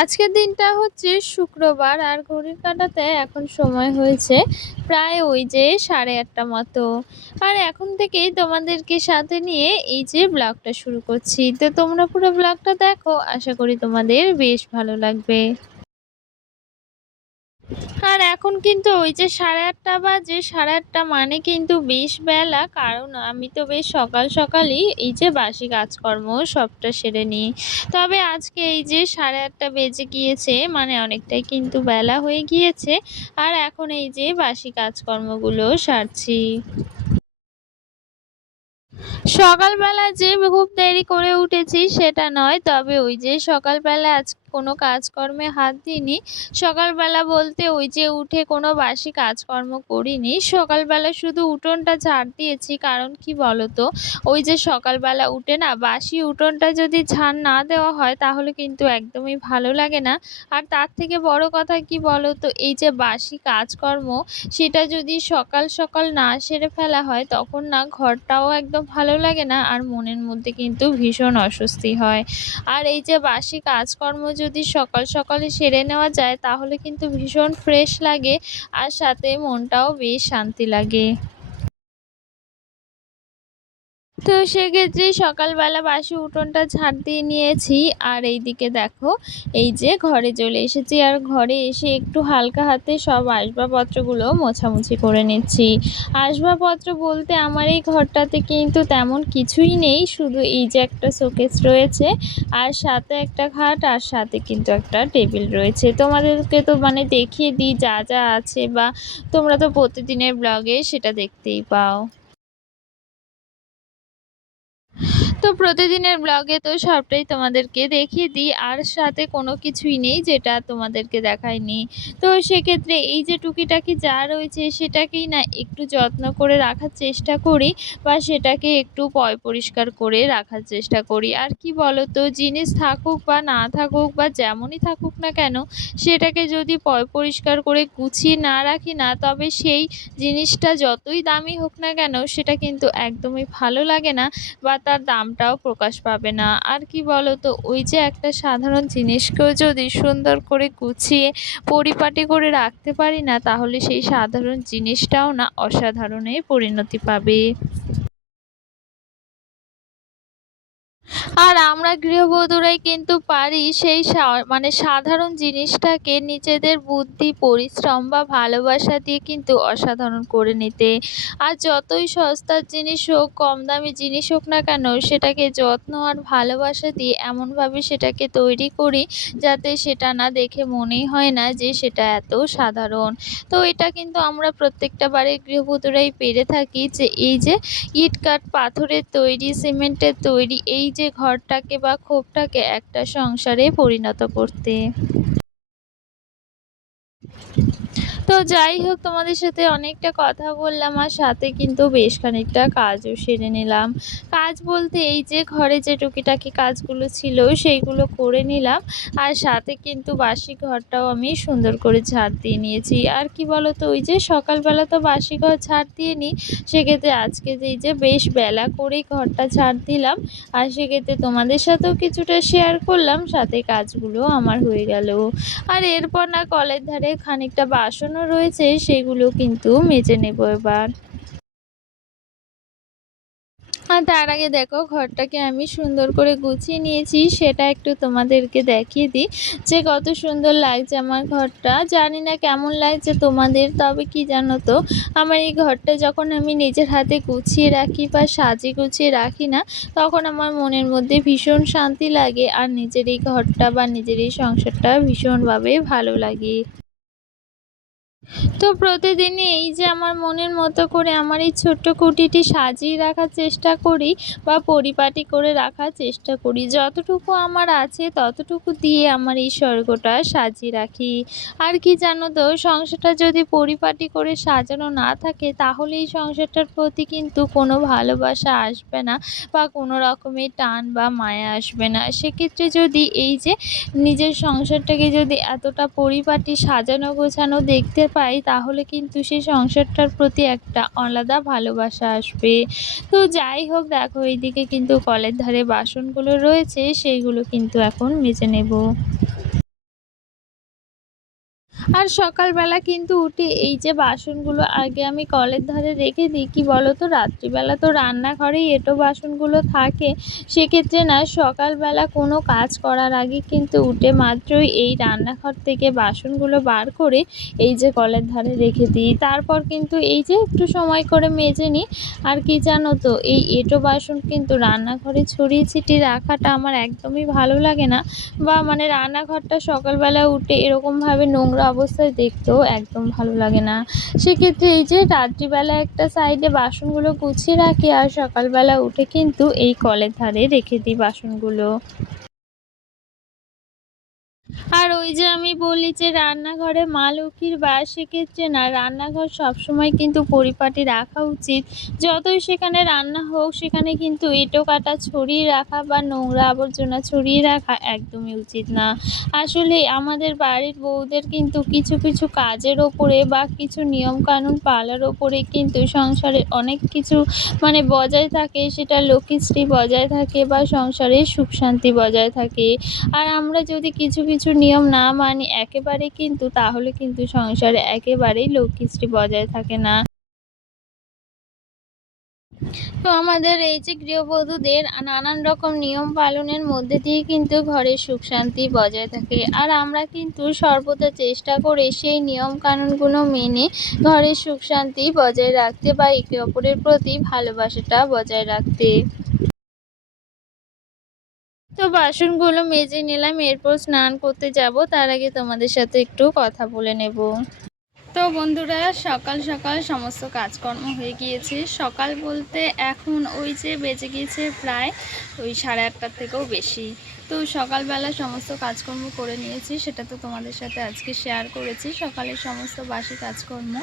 আজকের দিনটা হচ্ছে শুক্রবার আর ঘড়ির কাটাতে এখন সময় হয়েছে প্রায় ওই যে সাড়ে আটটা মতো। আর এখন থেকেই তোমাদেরকে সাথে নিয়ে এই যে ব্লগটা শুরু করছি। তো তোমরা পুরো ব্লগটা দেখো, আশা করি তোমাদের বেশ ভালো লাগবে। আর এখন কিন্তু ওই যে সাড়ে আটটা বাজে, সাড়ে আটটা মানে কিন্তু বেশ বেলা। কারণ আমি তো বেশ সকাল সকালই এই যে বাসি কাজকর্ম সবটা সেরে নিই। তবে আজকে এই যে সাড়ে আটটা বেজে গিয়েছে মানে অনেকটাই কিন্তু বেলা হয়ে গিয়েছে। আর এখন এই যে বাসি কাজকর্মগুলো সারছি। সকালবেলা যে খুব দেরি করে উঠেছি সেটা নয়, তবে ওই যে সকালবেলা আজ কোনো কাজকর্মে হাত দিইনি। সকালবেলা বলতে ওই যে উঠে কোনো বাসি কাজকর্ম করিনি। সকালবেলা শুধু উঠোনটা ঝাড় দিয়েছি, কারণ কি বলতো? ওই যে সকালবেলা উঠে না বাসি উঠোনটা যদি ঝাড় না দেওয়া হয়, তাহলে কিন্তু একদমই ভালো লাগে না। আর তার থেকে বড় কথা কি বলতো? এই যে বাসি কাজকর্ম, সেটা যদি সকাল সকাল না সেরে ফেলা হয়, তখন না ঘরটাও একদম ভালো লাগে না, আর মনের মধ্যে কিন্তু ভীষণ অস্বস্তি হয়। আর এই যে বাসি কাজকর্ম যদি সকাল সকালে সেরে নেওয়া যায়, তাহলে কিন্তু ভীষণ ফ্রেশ লাগে আর সাথে মনটাও বেশ শান্তি লাগে। তো সেক্ষেত্রে সকালবেলা বাসি উঠোনটা ঝাড় দিয়ে নিয়েছি। আর এই দিকে দেখো, এই যে ঘরে চলে এসেছি। আর ঘরে এসে একটু হালকা হাতে সব আসবাবপত্রগুলো মোছামুছি করে নিচ্ছি। আসবাবপত্র বলতে আমার এই ঘরটাতে কিন্তু তেমন কিছুই নেই। শুধু এই যে একটা শোকেস রয়েছে, আর সাথে একটা খাট, আর সাথে কিন্তু একটা টেবিল রয়েছে। তোমাদেরকে তো মানে দেখিয়ে দিই যা যা আছে, বা তোমরা তো প্রতিদিনের ব্লগে সেটা দেখতেই পাও। তো প্রতিদিনের ব্লগে তো সবটাই তোমাদেরকে দেখিয়ে দিই। আর সাথে কোনো কিছুই নেই যেটা তোমাদেরকে দেখায়নি। তো সেক্ষেত্রে এই যে টুকিটাকি যা রয়েছে সেটাকেই না একটু যত্ন করে রাখার চেষ্টা করি বা সেটাকে একটু পয় পরিষ্কার করে রাখার চেষ্টা করি। আর কি বলো তো জিনিস থাকুক বা না থাকুক বা যেমনই থাকুক না কেন, সেটাকে যদি পয় পরিষ্কার করে গুছিয়ে না রাখি না, তবে সেই জিনিসটা যতই দামি হোক না কেন, সেটা কিন্তু একদমই ভালো লাগে না বা তার দামটাও প্রকাশ পাবে না। আর কি বলো তো ওই যে একটা সাধারণ জিনিসকেও যদি সুন্দর করে গুছিয়ে, পরিপাটি করে রাখতে পারি না, তাহলে সেই সাধারণ জিনিসটাও না অসাধারণে পরিণতি পাবে। আর আমরা গৃহবধূরাই কিন্তু পারি সেই মানে সাধারণ জিনিসটাকে নিজেদের বুদ্ধি, পরিশ্রম বা ভালোবাসা দিয়ে কিন্তু অসাধারণ করে নিতে। আর যতই সস্তার জিনিস হোক, কম দামি জিনিস হোক না কেন, সেটাকে যত্ন আর ভালোবাসা দিয়ে এমনভাবে সেটাকে তৈরি করি যাতে সেটা না দেখে মনেই হয় না যে সেটা এত সাধারণ। তো এটা কিন্তু আমরা প্রত্যেকটা বাড়ির গৃহবধূরাই পেরে থাকি যে এই যে ইট কাঠ পাথরের তৈরি, সিমেন্টের তৈরি, এই যে ঘরটাকে বা ক্ষোভটাকে একটা সংসারে পরিণত করতে। তো যাই হোক, তোমাদের সাথে অনেকটা কথা বললাম আর সাথে কিন্তু বেশ খানিকটা কাজও সেরে নিলাম। কাজ বলতে এই যে ঘরে যে টুকিটাকি কাজগুলো ছিল সেইগুলো করে নিলাম আর সাথে কিন্তু বাসি ঘরটাও আমি সুন্দর করে ঝাড় দিয়ে নিয়েছি। আর কি বলো তো ওই যে সকালবেলা তো বাসি ঘর ঝাড় দিয়ে নিই, সেক্ষেত্রে আজকে যেই যে বেশ বেলা করেই ঘরটা ঝাড় দিলাম আর সেক্ষেত্রে তোমাদের সাথেও কিছুটা শেয়ার করলাম, সাথে কাজগুলো আমার হয়ে গেল। আর এরপর না কলের ধারে খানিকটা বাসনও রয়েছে, সেগুলো কিন্তু মেজে নেব এবার। আর তার আগে দেখো, ঘরটাকে আমি সুন্দর করে গুছিয়ে নিয়েছি, সেটা একটু তোমাদেরকে দেখিয়ে দিই। যে কত সুন্দর লাগছে আমার ঘরটা। জানি না কেমন লাগছে তোমাদের, তবে কি জানো তো, আমার এই ঘরটা যখন আমি নিজের হাতে গুছিয়ে রাখি বা সাজিয়ে গুছিয়ে রাখি না, তখন আমার মনের মধ্যে ভীষণ শান্তি লাগে, আর নিজের এই ঘরটা বা নিজের এই সংসারটা ভীষণভাবে ভালো লাগে। তো প্রতিদিনই এই যে আমার মনের মতো করে আমার এই ছোট্ট কুটিটি সাজিয়ে রাখার চেষ্টা করি বা পরিপাটি করে রাখার চেষ্টা করি। যতটুকু আমার আছে ততটুকু দিয়ে আমার এই স্বর্গটা সাজিয়ে রাখি। আর কি জানো তো, সংসারটা যদি পরিপাটি করে সাজানো না থাকে তাহলে এই সংসারটার প্রতি কিন্তু কোনো ভালোবাসা আসবে না বা কোনো রকমের টান বা মায়া আসবে না। সেক্ষেত্রে যদি এই যে নিজের সংসারটাকে যদি এতটা পরিপাটি সাজানো গোছানো দেখতে পাই, তাহলে কিন্তু সেই সংসারটার প্রতি একটা আলাদা ভালোবাসা আসবে। তো যাই হোক, দেখো, এইদিকে কিন্তু কলের ধারে বাসনগুলো রয়েছে, সেইগুলো কিন্তু এখন মেজে নেব। আর সকালবেলা কিন্তু উঠে এই যে বাসনগুলো আগে আমি কলের ধারে রেখে দিই, কী বলো তো রাত্রিবেলা তো রান্নাঘরেই এঁটো বাসনগুলো থাকে। সেক্ষেত্রে না, সকালবেলা কোনো কাজ করার আগে কিন্তু উঠে মাত্রই এই রান্নাঘর থেকে বাসনগুলো বার করে এই যে কলের ধারে রেখে দিই। তারপর কিন্তু এই যে একটু সময় করে মেজে নিই। আর কি জানো তো, এই এঁটো বাসন কিন্তু রান্নাঘরে ছড়িয়ে ছিটিয়ে রাখাটা আমার একদমই ভালো লাগে না। বা মানে রান্নাঘরটা সকালবেলা উঠে এরকমভাবে নোংরা অবস্থায় দেখতেও একদম ভালো লাগে না। সেক্ষেত্রে এই যে রাত্রিবেলা একটা সাইডে বাসনগুলো গুছিয়ে রাখি আর সকালবেলা উঠে কিন্তু এই কলের ধারে রেখে দিই বাসনগুলো। আর ওই যে আমি বলি যে রান্নাঘরে মা লক্ষ্মীর বাস সেক্ষেত্রে না, রান্নাঘর সবসময় কিন্তু পরিপাটি রাখা উচিত। যতই সেখানে রান্না হোক, সেখানে কিন্তু এঁটো কাটা ছড়িয়ে রাখা বা নোংরা আবর্জনা ছড়িয়ে রাখা একদমই উচিত না। আসলে আমাদের বাড়ির বউদের কিন্তু কিছু কিছু কাজের ওপরে বা কিছু নিয়মকানুন পালার ওপরে কিন্তু সংসারের অনেক কিছু মানে বজায় থাকে। সেটা লক্ষ্মীশ্রী বজায় থাকে বা সংসারে সুখ শান্তি বজায় থাকে। আর আমরা যদি কিছু কিছু নিয়ম না মানি একেবারে কিন্তু, তাহলে কিন্তু সংসারে একেবারেই লক্ষ্মীশ্রী বজায় থাকে না। তো আমাদের এই যে গৃহবধূদের নানান রকম নিয়ম পালনের মধ্যে দিয়ে কিন্তু ঘরের সুখ শান্তি বজায় থাকে। আর আমরা কিন্তু সর্বদা চেষ্টা করে সেই নিয়ম কানুনগুলো মেনে ঘরের সুখ শান্তি বজায় রাখতে বা একে অপরের প্রতি ভালোবাসাটা বজায় রাখতে। তো বাসনগুলো মেজে নিলাম, এরপর স্নান করতে যাব। তার আগে তোমাদের সাথে একটু কথা বলে নেব। তো বন্ধুরা, সকাল সকাল সমস্ত কাজকর্ম হয়ে গিয়েছে। সকাল বলতে এখন ওই যে বেজে গিয়েছে প্রায় ওই সাড়ে আটটার থেকেও বেশি। তো সকালবেলা সমস্ত কাজকর্ম করে নিয়েছি, সেটা তো তোমাদের সাথে আজকে শেয়ার করেছি। সকালের সমস্ত বাসি কাজকর্ম।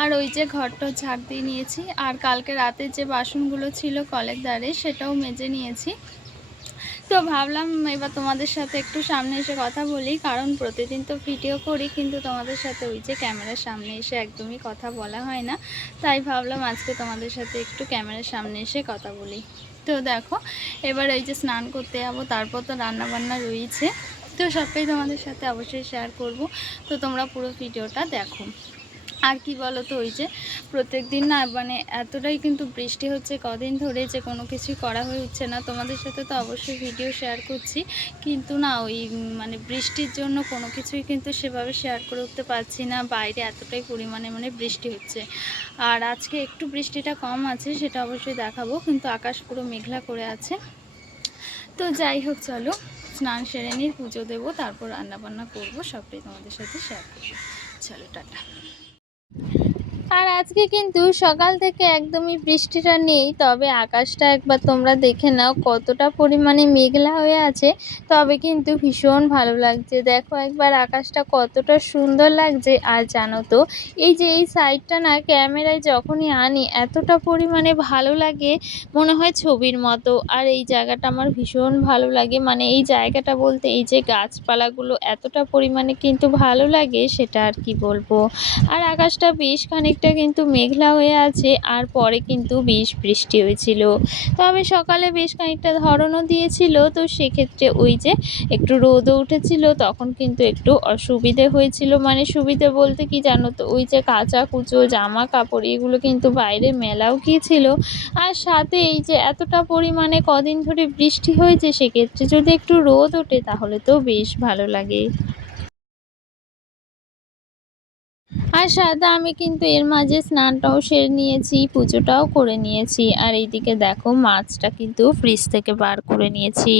আর ওই যে ঘরটা ঝাড় দিয়ে নিয়েছি। আর কালকে রাতে যে বাসনগুলো ছিল কলের দ্বারে, সেটাও মেজে নিয়েছি। তো ভাবলাম এবার তোমাদের সাথে একটু সামনে এসে কথা বলি, কারণ প্রতিদিন তো ভিডিও করি, কিন্তু তোমাদের সাথে ওই যে ক্যামেরার সামনে এসে একদমই কথা বলা হয় না। তাই ভাবলাম আজকে তোমাদের সাথে একটু ক্যামেরার সামনে এসে কথা বলি। তো দেখো, এবার এই যে স্নান করতে যাব, তারপর তো রান্না বান্না রয়েছে। তো সবটাই তোমাদের সাথে অবশ্যই শেয়ার করব। তো তোমরা পুরো ভিডিওটা দেখো। আর কি বলো তো ওই যে প্রত্যেক দিন না মানে এতটাই কিন্তু বৃষ্টি হচ্ছে, কদিন ধরে যে কোনো কিছুই করা হয়ে উঠছে না। তোমাদের সাথে তো অবশ্যই ভিডিও শেয়ার করছি। কিন্তু না, ওই মানে বৃষ্টির জন্য কোনো কিছুই কিন্তু সেভাবে শেয়ার করে উঠতে পারছি না। বাইরে এতটাই পরিমাণে মানে বৃষ্টি হচ্ছে। আর আজকে একটু বৃষ্টিটা কম আছে, সেটা অবশ্যই দেখাবো। কিন্তু আকাশ পুরো মেঘলা করে আছে। তো যাই হোক, চলো স্নান সেরে নিয়ে পুজো দেবো, তারপর রান্নাবান্না করব, সবটাই তোমাদের সাথে শেয়ার করব। চলো, টাটা। Thank you. আর আজকে কিন্তু সকাল থেকে একদমই বৃষ্টিটা নেই, তবে আকাশটা একবার তোমরা দেখে নাও কতটা পরিমাণে মেঘলা হয়ে আছে, তবে কিন্তু ভীষণ ভালো লাগছে। দেখো একবার আকাশটা কতটা সুন্দর লাগছে, আর জানো তো, এই যে এই সাইডটা না ক্যামেরায় যখনই আনি এতটা পরিমাণে ভালো লাগে, মনে হয় ছবির মতো। আর এই জায়গাটা আমার ভীষণ ভালো লাগে মানে এই জায়গাটা বলতে এই যে গাছপালাগুলো এতটা পরিমাণে কিন্তু ভালো লাগে, সেটা আর কি বলব। আর আকাশটা বেশ খানিক দিকটা কিন্তু মেঘলা হয়ে আছে আর পরে কিন্তু বেশ বৃষ্টি হয়েছিল। তবে সকালে বেশ খানিকটা ধরনও দিয়েছিল, তো সেক্ষেত্রে ওই যে একটু রোদও উঠেছিল, তখন কিন্তু একটু অসুবিধে হয়েছিল। মানে সুবিধে বলতে কি জানো তো, ওই যে কাঁচা কুচো জামা কাপড় এগুলো কিন্তু বাইরে মেলাও গিয়েছিল। আর সাথে এই যে এতটা পরিমাণে কদিন ধরে বৃষ্টি হয়েছে, সেক্ষেত্রে যদি একটু রোদ ওঠে, তাহলে তো বেশ ভালো লাগে। আর সাথে আমি কিন্তু এর মাঝে স্নানটাও সেরে নিয়েছি, পুজোটাও করে নিয়েছি। আর এইদিকে দেখো মাছটা কিন্তু ফ্রিজ থেকে বার করে নিয়েছি।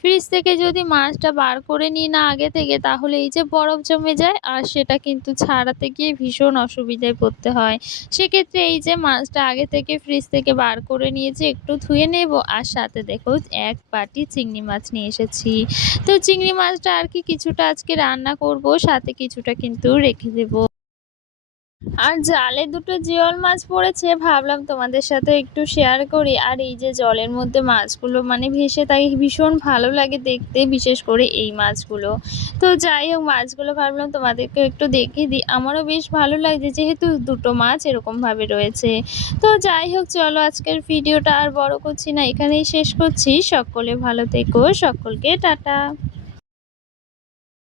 ফ্রিজ থেকে যদি মাছটা বার করে নিই না আগে থেকে, তাহলে এই যে বরফ জমে যায় আর সেটা কিন্তু ছাড়াতে গিয়ে ভীষণ অসুবিধায় পড়তে হয়। সেক্ষেত্রে এই যে মাছটা আগে থেকে ফ্রিজ থেকে বার করে নিয়েছি, একটু ধুয়ে নেব আর সাথে দেখো এক বাটি চিংড়ি মাছ নিয়ে এসেছি। তো চিংড়ি মাছটা আর কি কিছুটা আজকে রান্না করব, সাথে কিছুটা কিন্তু রেখে দেবো। আর জালে দুটো জিওল মাছ পড়েছে, ভাবলাম তোমাদের সাথে একটু শেয়ার করি। আর এই যে জলের মধ্যে মাছগুলো মানে ভেসে, তাই ভীষণ ভালো লাগে দেখতে, বিশেষ করে এই মাছগুলো। তো যাই হোক, মাছগুলো ভাবলাম তোমাদেরকে একটু দেখিয়ে দিই। আমারও বেশ ভালো লাগছে, যেহেতু দুটো মাছ এরকমভাবে রয়েছে। তো যাই হোক, চলো আজকের ভিডিওটা আর বড় করছি না, এখানেই শেষ করছি। সকলে ভালো থেকো, সকলকে টাটা।